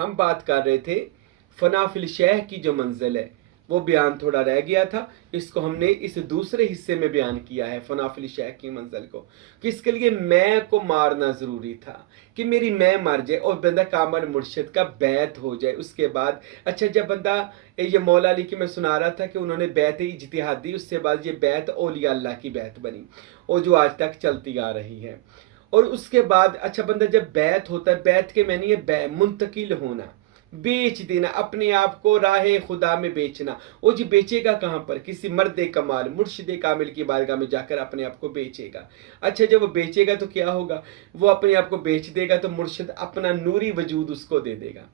हम बात कर रहे थे फना फिल शैह की जो मंजिल है, वो बयान थोड़ा रह गया था। इसको हमने इस दूसरे हिस्से में बयान किया है फना फिल शैह की मंजिल को, कि इसके लिए मैं को मारना ज़रूरी था कि मेरी मैं मर जाए और बंदा कामल मुर्शिद का बैत हो जाए। उसके बाद अच्छा जब बंदा, ये मौला अली की मैं सुना रहा था कि उन्होंने बैत इज्तिहाद दी, उससे बाद ये बैत औलिया अल्लाह की बैत बनी और जो आज तक चलती आ रही है। और उसके बाद अच्छा बंदा जब बैत होता है, बैत के मैंने ये मुंतकिल होना, बेच देना, अपने आप को राह खुदा में बेचना। वो जी बेचेगा कहाँ पर? किसी मर्द कमाल मुर्शिद कामिल की बारगाह में जाकर अपने आप को बेचेगा। अच्छा जब वो बेचेगा तो क्या होगा? वो अपने आप को बेच देगा तो मुर्शिद अपना नूरी वजूद उसको दे देगा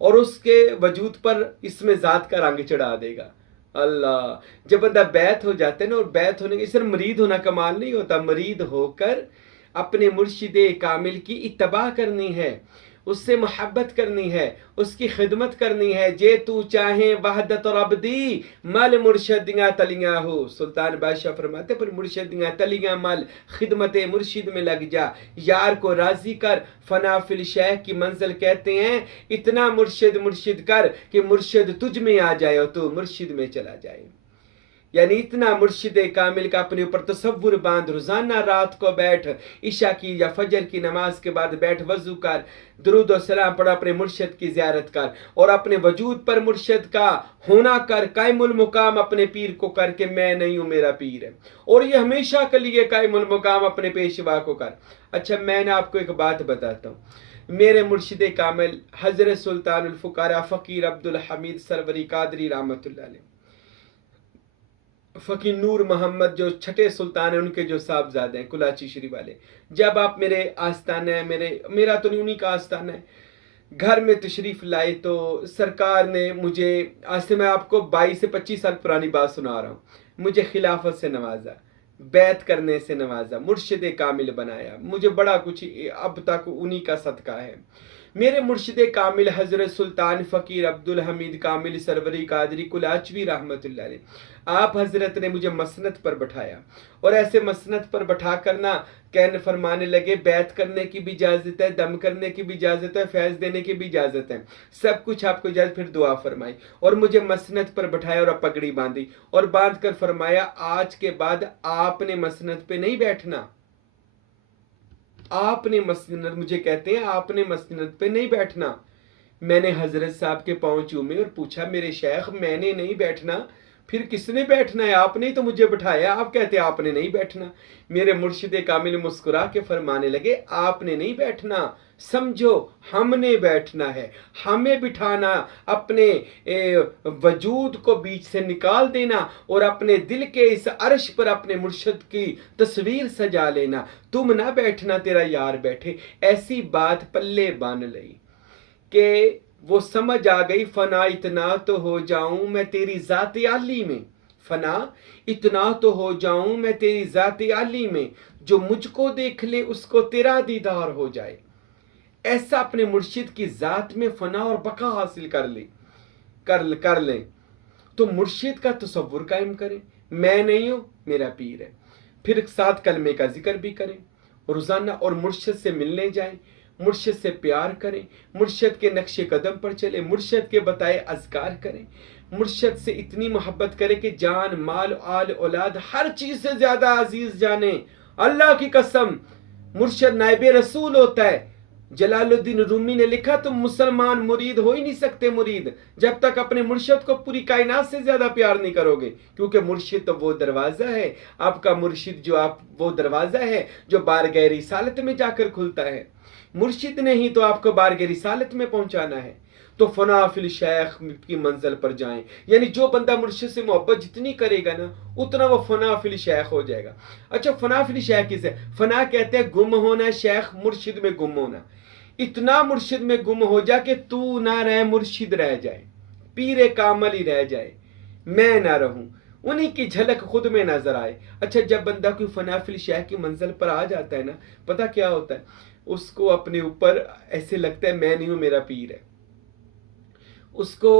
और उसके वजूद पर इसमें ज़ात का रंग चढ़ा देगा। अल्लाह, जब बंदा बैत हो जाता है ना, और बैत होने के सिर्फ मरीद होना कमाल नहीं होता, मरीद होकर अपने मुर्शिद कामिल की इत्तबा करनी है, उससे मोहब्बत करनी है, उसकी खिदमत करनी है। जे तू चाहे वहदत और अबदी मल मुर्शदियाँ तलियाँ हो। सुल्तान बादशाह फरमाते पर मुर्शदियाँ तलियाँ मल, खिदमत मुर्शिद में लग जा, यार को राजी कर। फना फिल शैह की मंजिल कहते हैं इतना मुर्शिद मुर्शिद कर कि मुर्शिद तुझ में आ जाए और तू मुर्शिद में चला जाए। यानी इतना मुर्शिद कामिल का अपने ऊपर तसव्वुर बांध, रोजाना रात को बैठ, इशा की या फजर की नमाज के बाद बैठ, वजू कर, दुरूद और सलाम पढ़, अपने मुर्शिद की जियारत कर और अपने वजूद पर मुर्शिद का होना कर, कायमुल मुकाम अपने पीर को कर के मैं नहीं हूं मेरा पीर है। और ये हमेशा के लिए कायमुल मुकाम अपने पेशवा को कर। अच्छा मैंने आपको एक बात बताता हूँ, मेरे मुर्शिद कामिल हजरत सुल्तानुल फुकारा फ़कीर अब्दुल हमीद सरवरी कादरी रहमतुल्लाह अलैह, फ़कीर नूर मोहम्मद जो छठे सुल्तान है, उनके जो साहबजादे हैं कुलाची शरीफ वाले, जब आप मेरे आस्थाना है, मेरा तो नहीं उन्हीं का आस्थाना है, घर में तशरीफ़ लाए तो सरकार ने मुझे, आज से मैं आपको 22 से 25 साल पुरानी बात सुना रहा हूँ, मुझे खिलाफत से नवाजा, बैत करने से नवाजा, मुर्शिद कामिल बनाया, मुझे बड़ा कुछ अब तक उन्हीं का सदका है। मेरे मुर्शिद कामिल हजरत सुल्तान फ़कीर अब्दुल हमीद कामिल सरवरी कादरी कुलाचवी रहमतुल्लाह अलैह, आप हजरत ने मुझे मसनत पर बैठाया और ऐसे मसनत पर बैठा करना कहने फरमाने लगे बैत करने की भी इजाज़त है, दम करने की भी इजाज़त है, फैज़ देने की भी इजाज़त है, सब कुछ आपको इजाज़त। फिर दुआ फरमाई और मुझे मसनत पर बैठाया और पगड़ी बांधी और बांध कर फरमाया आज के बाद आपने मसनत पे नहीं बैठना, आपने मसनद, मुझे कहते हैं आपने मसनद पे नहीं बैठना। मैंने हजरत साहब के पांव चूमे और पूछा मेरे शेख मैंने नहीं बैठना, फिर किसने बैठना है? आपने ही तो मुझे बैठाया, आप कहते हैं आपने नहीं बैठना। मेरे मुर्शिद कामिल मुस्कुरा के फरमाने लगे आपने नहीं बैठना, समझो हमने बैठना है, हमें बिठाना, अपने वजूद को बीच से निकाल देना और अपने दिल के इस अर्श पर अपने मुर्शिद की तस्वीर सजा लेना, तुम ना बैठना तेरा यार बैठे। ऐसी बात पल्ले बांध ली कि वो समझ आ गई फना इतना तो हो जाऊं मैं तेरी ज़ात आली में, फना इतना तो हो जाऊं मैं तेरी ज़ात आली में, जो मुझको देख ले उसको तेरा दीदार हो जाए। ऐसा अपने मुर्शिद की ज़ात में फना और बका हासिल कर लें तो मुर्शिद का तसव्वुर कायम करें, मैं नहीं हूं मेरा पीर है। फिर साथ कलमे का जिक्र भी करें रोज़ाना और मुर्शिद से मिलने जाएं, मुर्शिद से प्यार करें, मुर्शिद के नक्शे कदम पर चले, मुर्शिद के बताए अज़कार करें, मुर्शिद से इतनी मोहब्बत करें कि जान माल आल औलाद हर चीज़ से ज़्यादा अजीज़ जाने। अल्लाह की कसम मुर्शिद नाइबे रसूल होता है। जलालुद्दीन रूमी ने लिखा तुम मुसलमान मुरीद हो ही नहीं सकते मुरीद जब तक अपने मुर्शिद को पूरी कायनात से ज्यादा प्यार नहीं करोगे, क्योंकि मुर्शिद तो वो दरवाजा है, आपका मुर्शिद जो आप वो दरवाजा है जो बारगाह रिसालत में जाकर खुलता है। मुर्शिद ने ही तो आपको बारगाह रिसालत में पहुंचाना है। तो फना फिल शैख की मंजिल पर जाएं, यानी जो बंदा मुर्शिद से मोहब्बत जितनी करेगा ना उतना वो फना फिल शैख हो जाएगा। अच्छा फना फिल शैख किसे? फना कहते हैं गुम होना, शैख मुर्शिद में गुम होना। इतना मुर्शिद में गुम हो जा कि तू ना रहे मुर्शिद रह जाए, पीरे कामल ही रह जाए, मैं ना रहूं, उन्हीं की झलक खुद में नजर आए। अच्छा जब बंदा कोई फना फिल शैख की मंजिल पर आ जाता है ना, पता क्या होता है, उसको अपने ऊपर ऐसे लगता है मैं नहीं हूं मेरा पीर है, उसको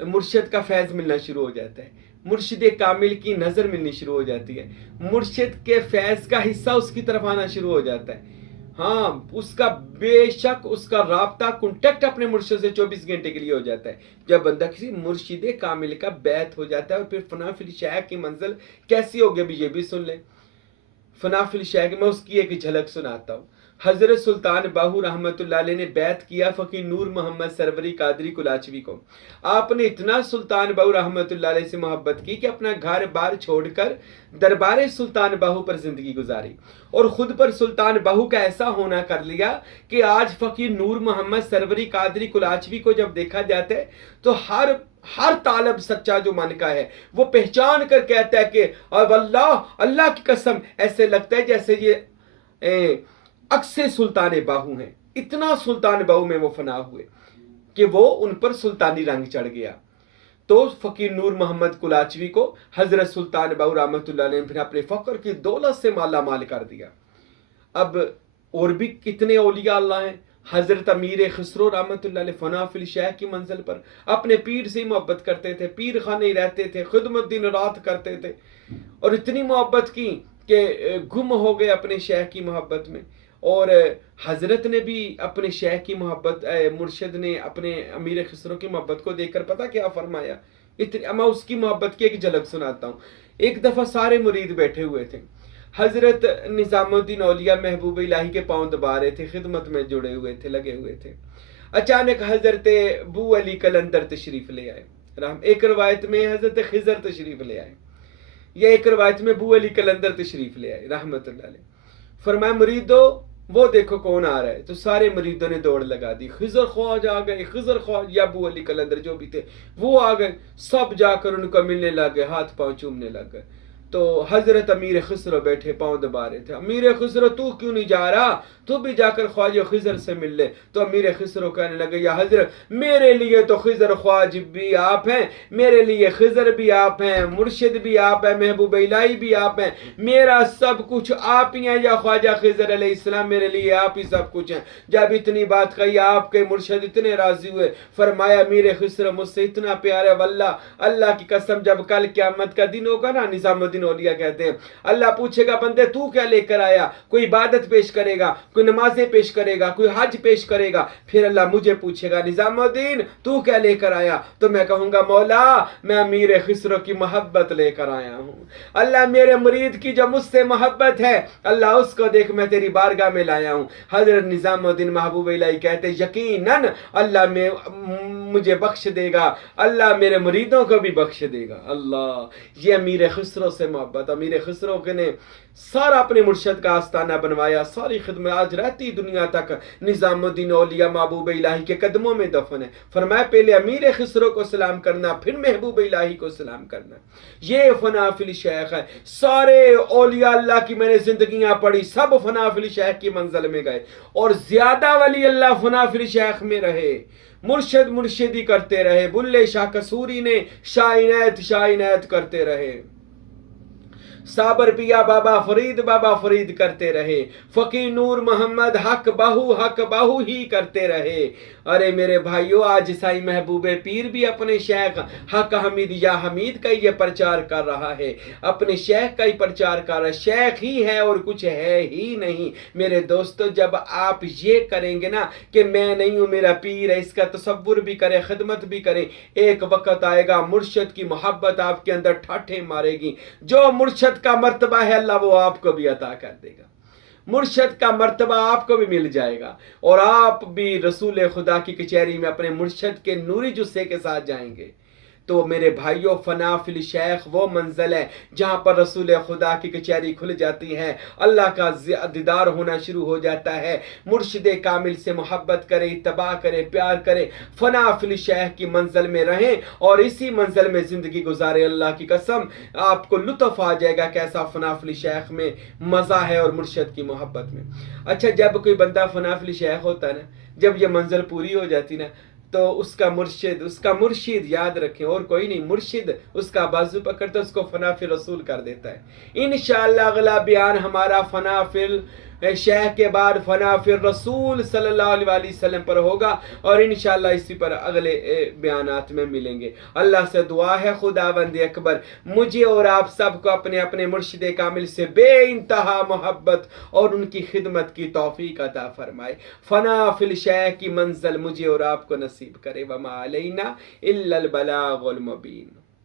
मुर्शिद का फैज़ मिलना शुरू हो जाता है, मुर्शिद कामिल की नज़र मिलनी शुरू हो जाती है, मुर्शिद के फैज़ का हिस्सा उसकी तरफ आना शुरू हो जाता है। हाँ, उसका बेशक उसका राब्ता कॉन्टेक्ट अपने मुर्शिद से 24 घंटे के लिए हो जाता है जब बंदा किसी मुर्शिद कामिल का बैत हो जाता है। और फिर फना फिल शाह की मंजिल कैसी होगी अभी ये भी सुन ले। फना फिल शाह की मैं उसकी एक झलक सुनाता हूँ। हजरत सुल्तान बाहू रहमतुल्लाह अलैह ने बैत किया फ़कीर नूर मोहम्मद सरवरी कादरी कुलाचवी को। आपने इतना सुल्तान बाहू रहमतुल्लाह अलैह से मोहब्बत की कि अपना घर बार छोड़कर दरबार सुल्तान बाहू पर जिंदगी गुजारी और खुद पर सुल्तान बाहू का ऐसा होना कर लिया कि आज फ़कीर नूर मोहम्मद सरवरी कादरी कुलाचवी को जब देखा जाता है तो हर तालब सच्चा जो मन का है वो पहचान कर कहता है कि अब अल्लाह की कसम, ऐसे लगता है जैसे ये अक्से सुल्तान बाहू हैं। इतना सुल्तान बाहू में वो फना हुए कि वो उन पर सुल्तानी रंग चढ़ गया। तो फ़कीर नूर मोहम्मद कुलाचवी को हजरत सुल्तान बाहू रहमतुल्लाह अलैह ने फिर अपने फ़क्र की दौलत से माला माल कर दिया। अब और भी कितने औलिया अल्लाह हैं। हजरत अमीर खसरो रहमतुल्लाह अलैह फना फिल शाह की मंजिल पर अपने पीर से मोहब्बत करते थे, पीर खाने रहते थे, खिदमत दिन रात करते थे और इतनी मोहब्बत की कि गुम हो गए अपने शेख की मोहब्बत में। और हजरत ने भी अपने शेख की मोहब्बत, मुर्शिद ने अपने अमीर खसरो की मोहब्बत को देखकर पता क्या फरमाया। इतनी मैं उसकी मोहब्बत की एक झलक सुनाता हूँ। एक दफ़ा सारे मुरीद बैठे हुए थे, हजरत निजामुद्दीन औलिया महबूब इलाही के पांव दबा रहे थे, खिदमत में जुड़े हुए थे, लगे हुए थे। अचानक हजरत बू अली कलंदर तशरीफ ले आए। एक रवायत में हजरत खिजर तशरीफ ले आए या एक रवायत में बू अली कलंदर तशरीफ ले आए रहमतुल्लाह अलैह। फरमाया मुरीदो वो देखो कौन आ रहा है। तो सारे मुरीदों ने दौड़ लगा दी। खिजर ख्वाजा आ गए, खिजर ख्वाजा या बू अली कलंदर जो भी थे वो आ गए। सब जाकर उनको मिलने लग गए, हाथ पांव चूमने लग गए। तो हजरत अमीर खिसरो बैठे पांव दबा रहे थे। अमीर खिसरो तू क्यों नहीं जा रहा, तू भी जाकर ख्वाजा खिजर से मिल ले। तो अमीर खिसरो कहने लगे या हजरत मेरे लिए तो खिजर ख्वाजा भी आप हैं, मेरे लिए खिजर भी आप हैं, मुर्शिद भी आप हैं, महबूब इलाही भी आप हैं, मेरा सब कुछ आप ही हैं या ख्वाजा खिजर अलैहिस्सलाम मेरे लिए आप ही सब कुछ हैं। जब इतनी बात कही आपके मुर्शिद इतने राजी हुए। फरमाया अमीर खिसरो मुझसे इतना प्यार है वल्लाह अल्लाह की कसम जब कल क़यामत का दिन होगा ना, निजामुद्दीन औलिया कहते हैं अल्लाह पूछेगा बंदे तू क्या लेकर आया, कोई इबादत पेश करेगा, कोई नमाजें पेश करेगा, कोई हज पेश करेगा, फिर अल्लाह मुझे पूछेगा निजामुद्दीन तू क्या लेकर आया। तो मैं कहूंगा मौला मैं अमीर खिसरो की मोहब्बत लेकर आया हूं। अल्लाह मेरे मुरीद की जो मुझसे मोहब्बत है अल्लाह उसको देख मैं तेरी बारगाह में लाया हूं। हजरत निजामुद्दीन महबूब इलाही कहते यकीनन अल्लाह में मुझे बख्श देगा, अल्लाह मेरे मुरीदों को भी बख्श देगा। अल्लाह ये अमीर खिसरो से मोहब्बत। अमीर खिसरो के ने सारा अपने मुर्शद का आस्ताना बनवाया, सारी खिदमत आज रहती दुनिया तक निजामुद्दीन औलिया महबूब इलाही के कदमों में दफन है। फरमाया पहले अमीर खिसरो को सलाम करना फिर महबूब इलाही को सलाम करना। ये फना फिल शेख है। सारे औलिया अल्लाह की मैंने जिंदगियां पढ़ी, सब फना फिल शेख की मंजिल में गए और ज्यादा वली अल्लाह फना फिल शेख में रहे। मुर्शद मुर्शिदी करते रहे, बुल्ले शाह कसूरी ने शाइनैत करते रहे, साबर पिया बाबा फरीद करते रहे, फकीर नूर मोहम्मद हक बाहू ही करते रहे। अरे मेरे भाइयों आज साईं महबूबे पीर भी अपने शेख हक हमीद या हमीद का ये प्रचार कर रहा है, अपने शेख का ही प्रचार कर रहा है। शेख ही है और कुछ है ही नहीं। मेरे दोस्तों जब आप ये करेंगे ना कि मैं नहीं हूं मेरा पीर है, इसका तसव्वुर भी करें, खिदमत भी करें, एक वक्त आएगा मुर्शद की मोहब्बत आपके अंदर ठाठे मारेगी। जो मुर्शद का मर्तबा है अल्लाह वो आपको भी अता कर देगा, मुर्शद का मर्तबा आपको भी मिल जाएगा और आप भी रसूल खुदा की कचहरी में अपने मुर्शद के नूरी जुस्से के साथ जाएंगे। तो मेरे भाइयों फना फिल शेख वो मंजिल है जहां पर रसूल खुदा की कचहरी खुल जाती है, अल्लाह का दीदार होना शुरू हो जाता है। मुर्शिद कामिल से मोहब्बत करें, इत्तबा करें, प्यार करें, फना फिल शेख की मंजिल में रहें और इसी मंजिल में जिंदगी गुजारें। अल्लाह की कसम आपको लुत्फ आ जाएगा कैसा फना फिल शेख में मजा है और मुर्शिद की मोहब्बत में। अच्छा जब कोई बंदा फना फिल शेख होता है ना, जब ये मंजिल पूरी हो जाती ना तो उसका मुर्शिद याद रखें और कोई नहीं, मुर्शिद उसका बाजू पकड़ता उसको फना फिल रसूल कर देता है। इंशाअल्लाह अगला बयान हमारा फना फिल शेख के बाद फना फिर रसूल सल्लल्लाहु अलैहि वसल्लम पर होगा, और इंशाअल्लाह इसी पर अगले बयानात में मिलेंगे। अल्लाह से दुआ है खुदावंद अकबर मुझे और आप सबको अपने अपने मुर्शिद कामिल से बेइंतहा मोहब्बत और उनकी खिदमत की तौफीक अता फरमाए। फना फिल शेख की मंजिल मुझे और आपको नसीब करे। वमा अलैना इल्लल बलागुल मुबीन।